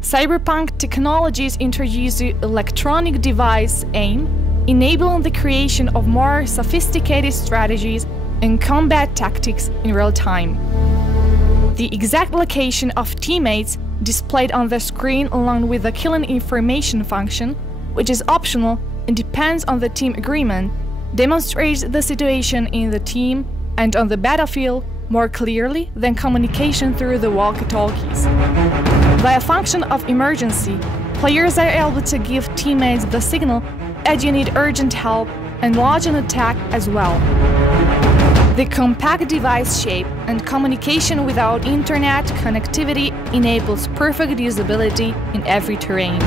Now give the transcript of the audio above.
Cyberpunk technologies introduce the electronic device AIM, enabling the creation of more sophisticated strategies and combat tactics in real time. The exact location of teammates displayed on the screen along with the killing information function, which is optional and depends on the team agreement, demonstrates the situation in the team and on the battlefield more clearly than communication through the walkie-talkies. By a function of emergency, players are able to give teammates the signal that you need urgent help and launch an attack as well. The compact device shape and communication without internet connectivity enables perfect usability in every terrain.